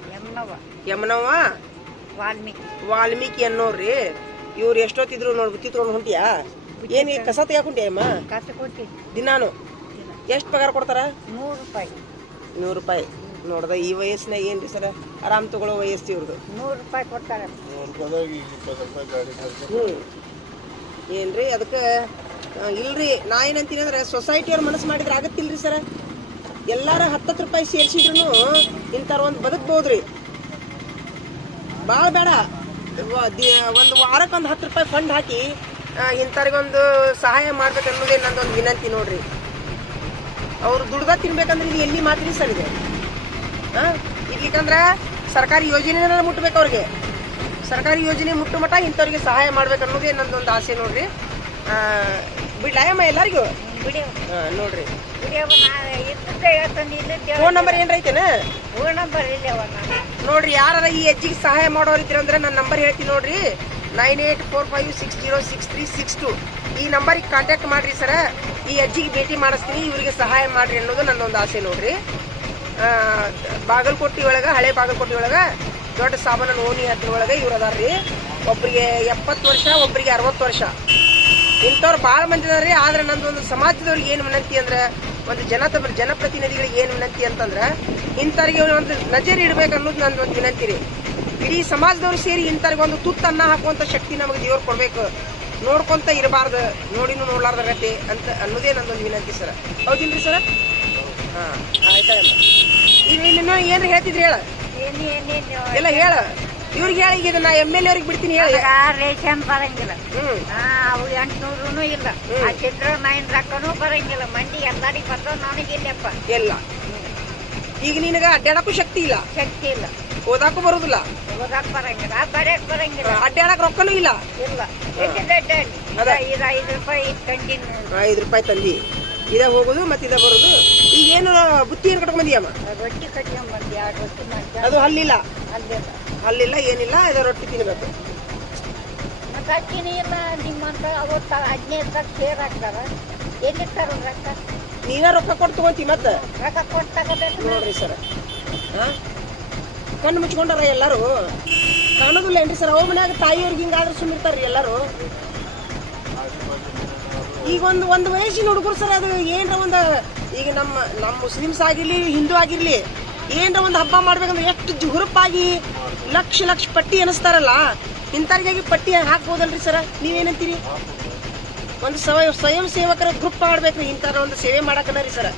ಯಮನವ್ವ ವಾಲ್ಮೀಕಿ ಅನ್ನೋರ್ರಿ. ಇವ್ರು ಎಷ್ಟೊತ್ತಿದ್ರು ನೋಡಿ ಬುತ್ತಿ ತಗೊಂಡು ಹೊಂಟಿಯಾ? ಏನ್ ಕಸ ತೆಗ್ಯಾಕ ಹೊಂಟಿಯಮ್ಮ? ದಿನಾನು ಎಷ್ಟ್ ಪಗಾರ ಕೊಡ್ತಾರ? 100 ರೂಪಾಯಿ. ನೋಡ್ದ ಈ ವಯಸ್ಸಿನಾಗ ಏನ್ರಿ ಸರ ಆರಾಮ್ ತಗೊಳ್ಳೋ ವಯಸ್ಸು ಇವ್ರದ್ದು. 100 ರೂಪಾಯಿ ಕೊಡ್ತಾರ. ಏನ್ರಿ ಅದಕ್ಕ ಇಲ್ರಿ. ನಾ ಏನಂತೀನಿ ಅಂದ್ರೆ ಸೊಸೈಟಿಯವ್ರ ಮನಸ್ಸು ಮಾಡಿದ್ರೆ ಆಗತ್ತಿಲ್ರಿ ಸರ. ಎಲ್ಲಾರ 10 ರೂಪಾಯಿ ಸೇರ್ಸಿದ್ರು ಇಂಥವ್ರ ಒಂದು ಬದುಕ್ಬೋದ್ರಿ. ಭಾಳ ಬೇಡ, ಒಂದು ವಾರಕ್ಕೆ ಒಂದು 10 ರೂಪಾಯಿ ಫಂಡ್ ಹಾಕಿ ಇಂಥವ್ರಿಗೊಂದು ಸಹಾಯ ಮಾಡ್ಬೇಕು ಅನ್ನೋದೇ ನಂದೊಂದು ವಿನಂತಿ ನೋಡ್ರಿ. ಅವ್ರು ದುಡ್ದ ತಿನ್ಬೇಕಂದ್ರೆ ಇದು ಎಲ್ಲಿ ಮಾತ್ರಿ ಸರ್ ಇದೆ? ಇರ್ಲಿಕ್ಕಂದ್ರ ಸರ್ಕಾರಿ ಯೋಜನೆ ಮುಟ್ಬೇಕು ಅವ್ರಿಗೆ. ಸರ್ಕಾರಿ ಯೋಜನೆ ಮುಟ್ಟು ಮಟ್ಟ ಇಂಥವ್ರಿಗೆ ಸಹಾಯ ಮಾಡ್ಬೇಕು ಅನ್ನೋದೇ ನಂದೊಂದು ಆಸೆ ನೋಡ್ರಿ. ಬಿಡ್ಲಾಯಮ್ಮ ಎಲ್ಲರಿಗೂ ನೋಡ್ರಿ. ಫೋನ್ ನಂಬರ್ ಏನ್ರ ಐತೇನ? ನೋಡ್ರಿ, ಯಾರ ಈ ಅಜ್ಜಿಗೆ ಸಹಾಯ ಮಾಡೋರು ಇದ್ರಂದ್ರೆ ನನ್ನ ನಂಬರ್ ಹೇಳ್ತೀನಿ ನೋಡ್ರಿ. 9845606362 ಈ ನಂಬರಿಗೆ ಕಾಂಟ್ಯಾಕ್ಟ್ ಮಾಡ್ರಿ ಸರ. ಈ ಅಜ್ಜಿಗೆ ಭೇಟಿ ಮಾಡಿಸ್ತೀನಿ, ಇವರಿಗೆ ಸಹಾಯ ಮಾಡ್ರಿ ಅನ್ನೋದು ನನ್ನೊಂದು ಆಸೆ ನೋಡ್ರಿ. ಬಾಗಲಕೋಟೆ ಒಳಗ, ಹಳೆ ಬಾಗಲಕೋಟೆ ಒಳಗ ದೊಡ್ಡ ಸಾಬಣ್ಣ ಓಣಿ ಹತ್ರ ಒಳಗ ಇವ್ರು ಅದಾರ್ರಿ. ಒಬ್ರಿಗೆ 70 ವರ್ಷ, ಒಬ್ರಿಗೆ 60 ವರ್ಷ. ಇಂಥವ್ರು ಭಾಳ ಮಂದಿ ಅದಾರ್ರಿ. ಆದ್ರೆ ನಂದೊಂದು ಸಮಾಜದವ್ರಿಗೆ ಏನು ವಿನಂತಿ ಅಂದ್ರೆ, ಒಂದು ಜನಪ್ರತಿನಿಧಿಗಳಿಗೆ ಏನು ವಿನಂತಿ ಅಂತಂದ್ರೆ, ಇಂಥವ್ರಿಗೆ ಒಂದು ನಜರ್ ಇಡ್ಬೇಕು ಅನ್ನೋದು ನಂದೊಂದು ವಿನಂತಿ ರೀ. ಇಡೀ ಸಮಾಜದವ್ರು ಸೇರಿ ಇಂಥವ್ರಿಗೆ ಒಂದು ತುತ್ತನ್ನ ಹಾಕುವಂತ ಶಕ್ತಿ ನಮಗೆ ದೇವ್ರು ಕೊಡ್ಬೇಕು. ನೋಡ್ಕೊಂತ ಇರಬಾರ್ದು, ನೋಡಿನೂ ನೋಡ್ಲಾರ್ದ ಗತಿ ಅಂತ ಅನ್ನೋದೇ ನಂದೊಂದು ವಿನಂತಿ ಸರ. ಹೌದಿಲ್ರಿ ಸರ? ಹಾ, ಆಯ್ತಲ್ಲ. ಈಗ ಇನ್ನು ಏನ್ರ ಹೇಳ್ತಿದ್ರಿ ಹೇಳ, ಎಲ್ಲ ಹೇಳ. ಇವ್ರಿಗೆ ಹೇಳಿ, ಈಗ ನಾ MLA ಅವ್ರಿಗೆ ಬಿಡ್ತೀನಿ ಹೇಳಿ. ರೇಷನ್ ಬರಂಗಿಲ್ಲ, ಅವು 800 ಇಲ್ಲ, ಆ ಸಿದ್ದರಾಮಯ್ಯನ ರೊಕ್ಕನೂ ಬರಂಗಿಲ್ಲ. ಮಂದಿ ಎಲ್ಲರಿಗೆ ಬರ್ತಾವ, ನನಗಿಲ್ಲಪ್ಪ ಎಲ್ಲ. ಈಗ ನಿನಗ ಅಡ್ಡಾಡಕ್ಕೂ ಶಕ್ತಿ ಇಲ್ಲ. ಓದಾಕು ಬರುದಿಲ್ಲ, ಓದಾಕ್ ಬರಂಗಿಲ್ಲ, ಬರೆಯಕ್ ಬರಂಗಿಲ್ಲ, ಅಡ್ಡಾಡಕ್ ರೊಕ್ಕನೂ ಇಲ್ಲ. ಇಲ್ಲ. ಎಲ್ಲಿಂದ ಅಡ್ಡಾಡಿ? ಇದು 5 ರೂಪಾಯಿ ತಂದಿನ 5 ರೂಪಾಯಿ ತಂದಿ ಇದ ಹೋಗುದು ಮತ್ತೆ ಇದ ಬರುದು. ಈಗ ಏನು ಬುತ್ತಿ ಏನ್ ಕಟ್ಕೊಂಡ್ ಬಂದಿಯಮ್ಮ? ರೊಟ್ಟಿ ಕಟ್ಕೊಂಡ್ ಬಂದು 2 ರೊಟ್ಟಿ ಮಾಡ್ದೆ. ಅದು ಹಲ್ಲಿಲ್ಲ, ಅಲ್ಲಿಲ್ಲ ಹಲ್ಲಿಲ್ಲ ಏನಿಲ್ಲ, ಇದು ರೊಟ್ಟಿ ತಿನ್ಬೇಕು. ಮತ್ತೆ ಅಕ್ಕಿನೇ ಇಲ್ಲ ನಿಮ್ಮಂತ. ಅವತ್ತು 15 ಲಕ್ಷ ಶೇರ್ ಹಾಕ್ತಾರ, ಎಲ್ಲಿ ತರೋದು ರೊಕ್ಕ? ನೀನ ರೊಕ್ಕ ಕೊಟ್ಟು ತಗೊಂತಿ ಮತ್ತ ರೊಕ್ಕ ಕೊಟ್ಟು ತಗೋಬೇಕು. ನೋಡ್ರಿ ಸರ್, ಕಣ್ಣು ಮುಚ್ಕೊಂಡಾರ ಎಲ್ಲಾರು, ಕಾಣೋದಿಲ್ಲ ಏನ್ರಿ ಸರ್? ಅವ್ರ ಮನ್ಯಾಗ ತಾಯಿಯವ್ರಿಗೆ ಹಿಂಗಾದ್ರೆ ಸುಮ್ಮಿರ್ತಾರ್ರಿ ಎಲ್ಲಾರು. ಈಗ ಒಂದು ವಯಸ್ಸಿನ ಹುಡುಗರು ಸರ್, ಅದು ಏನ್ರ ಒಂದು, ಈಗ ನಮ್ಮ ಮುಸ್ಲಿಮ್ಸ್ ಆಗಿರ್ಲಿ ಹಿಂದೂ ಆಗಿರ್ಲಿ, ಏನ್ರ ಒಂದು ಹಬ್ಬ ಮಾಡ್ಬೇಕಂದ್ರೆ ಎಷ್ಟು ಹುರುಪಾಗಿ ಲಕ್ಷ ಪಟ್ಟಿ ಎನಿಸ್ತಾರಲ್ಲ, ಇಂಥವ್ರಿಗಾಗಿ ಪಟ್ಟಿ ಹಾಕ್ಬೋದಲ್ರಿ ಸರ್? ನೀವೇನಂತೀರಿ? ಒಂದು ಸ್ವಯಂ ಸೇವಕರ ಗ್ರೂಪ್ ಮಾಡ್ಬೇಕ್ರಿ ಇಂಥವ್ರ ಒಂದು ಸೇವೆ ಮಾಡಕನ ರೀ ಸರ್.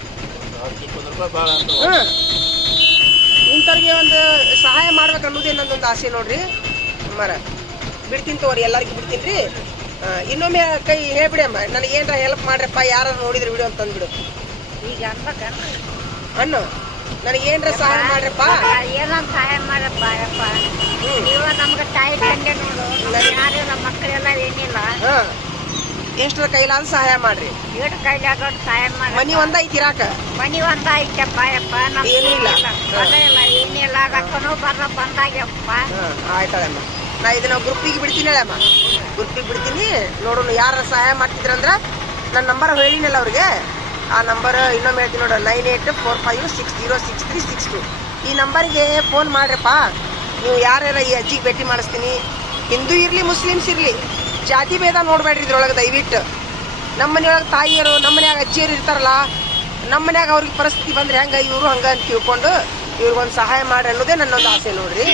ಇಂಥವ್ರಿಗೆ ಒಂದು ಸಹಾಯ ಮಾಡ್ಬೇಕು ಅನ್ನೋದೇ ನನ್ನೊಂದು ಆಸೆ ನೋಡ್ರಿ. ಮರ ಬಿಡ್ತೀನಿ ತಗೋರಿ, ಎಲ್ಲರಿಗೂ ಬಿಡ್ತೀನಿ ರೀ. ಇನ್ನೊಮ್ಮೆ ಕೈ ಹೇಳ್ಬಿಡಿ ಅಮ್ಮ, ನನಗೆ ಏನಾರ ಹೆಲ್ಪ್ ಮಾಡ್ರಪ್ಪ, ಯಾರು ನೋಡಿದ್ರೆ ವಿಡಿಯೋ ಅಂತ ಅಂದ್ಬಿಡು. ಈಗ ಅನ್ಬೇಕನ್ರಿ ಅಣ್ಣ, ನನಗೆ ಏನಾರ ಸಹಾಯ ಮಾಡ್ರಪ್ಪ, ಏನಂತ ಸಹಾಯ ಮಾಡಪ್ಪ ಯಪ್ಪ. ನೀವು ನಮ್ಗೆ ತಾಯಿ ತಂದೆ ನೋಡು, ಯಾರು ನಮ್ಮ ಮಕ್ಕಳೆಲ್ಲ ಏನಿಲ್ಲ. ಎಷ್ಟರ ಕೈಲಾದ ಸಹಾಯ ಮಾಡ್ರಿ. ಏಟ್ ಕೈಲಾಗ ಸಹಾಯ ಮಾಡಿ. ಮನಿ ಒಂದ ಐತಿರಾಕ, ಮನಿ ಒಂದ ಐತಪ್ಪ ಯಪ್ಪ. ಏನೂ ಇಲ್ಲ. ಹೊಲ ಇಲ್ಲ, ಏನಿಲ್ಲ. ರೊಕ್ಕನೂ ಬಂದಾಗ್ಯಪ್ಪ. ಆಯ್ತಳಮ್ಮ, ನಾ ಇದನ್ನ ಗ್ರೂಪಿಗೆ ಬಿಡ್ತೀನಿ ಅಮ್ಮ, ಗ್ರೂಪಿಗೆ ಬಿಡ್ತೀನಿ. ನೋಡೋಣ ಯಾರ ಸಹಾಯ ಮಾಡ್ತಿದ್ರಂದ್ರ ನನ್ನ ನಂಬರ್ ಹೇಳಿನಲ್ಲ ಅವ್ರಿಗೆ, ಆ ನಂಬರ್ ಇನ್ನೊಮ್ಮೆ ಹೇಳ್ತೀನಿ ನೋಡ, 9845606362. ಈ ನಂಬರ್ಗೆ ಫೋನ್ ಮಾಡ್ರಪ್ಪ. ನೀವು ಯಾರ್ಯಾರ ಈ ಅಜ್ಜಿಗೆ ಭೇಟಿ ಮಾಡಿಸ್ತೀನಿ, ಹಿಂದೂ ಇರಲಿ ಮುಸ್ಲಿಮ್ಸ್ ಇರಲಿ, ಜಾತಿ ಭೇದ ನೋಡ್ಬೇಡ್ರಿ ಇದ್ರೊಳಗೆ ದಯವಿಟ್ಟು. ನಮ್ಮ ಮನೆಯೊಳಗೆ ತಾಯಿಯರು, ನಮ್ಮ ಮನ್ಯಾಗ ಅಜ್ಜಿಯರು ಇರ್ತಾರಲ್ಲ, ನಮ್ಮ ಮನ್ಯಾಗ ಅವ್ರಿಗೆ ಪರಿಸ್ಥಿತಿ ಬಂದ್ರೆ ಹೆಂಗೆ, ಇವರು ಹಂಗೆ ಅಂತ ತಿಳ್ಕೊಂಡು ಇವ್ರಿಗೊಂದು ಸಹಾಯ ಮಾಡಿ ಅನ್ನೋದೇ ನನ್ನೊಂದು ಆಸೆ ನೋಡ್ರಿ.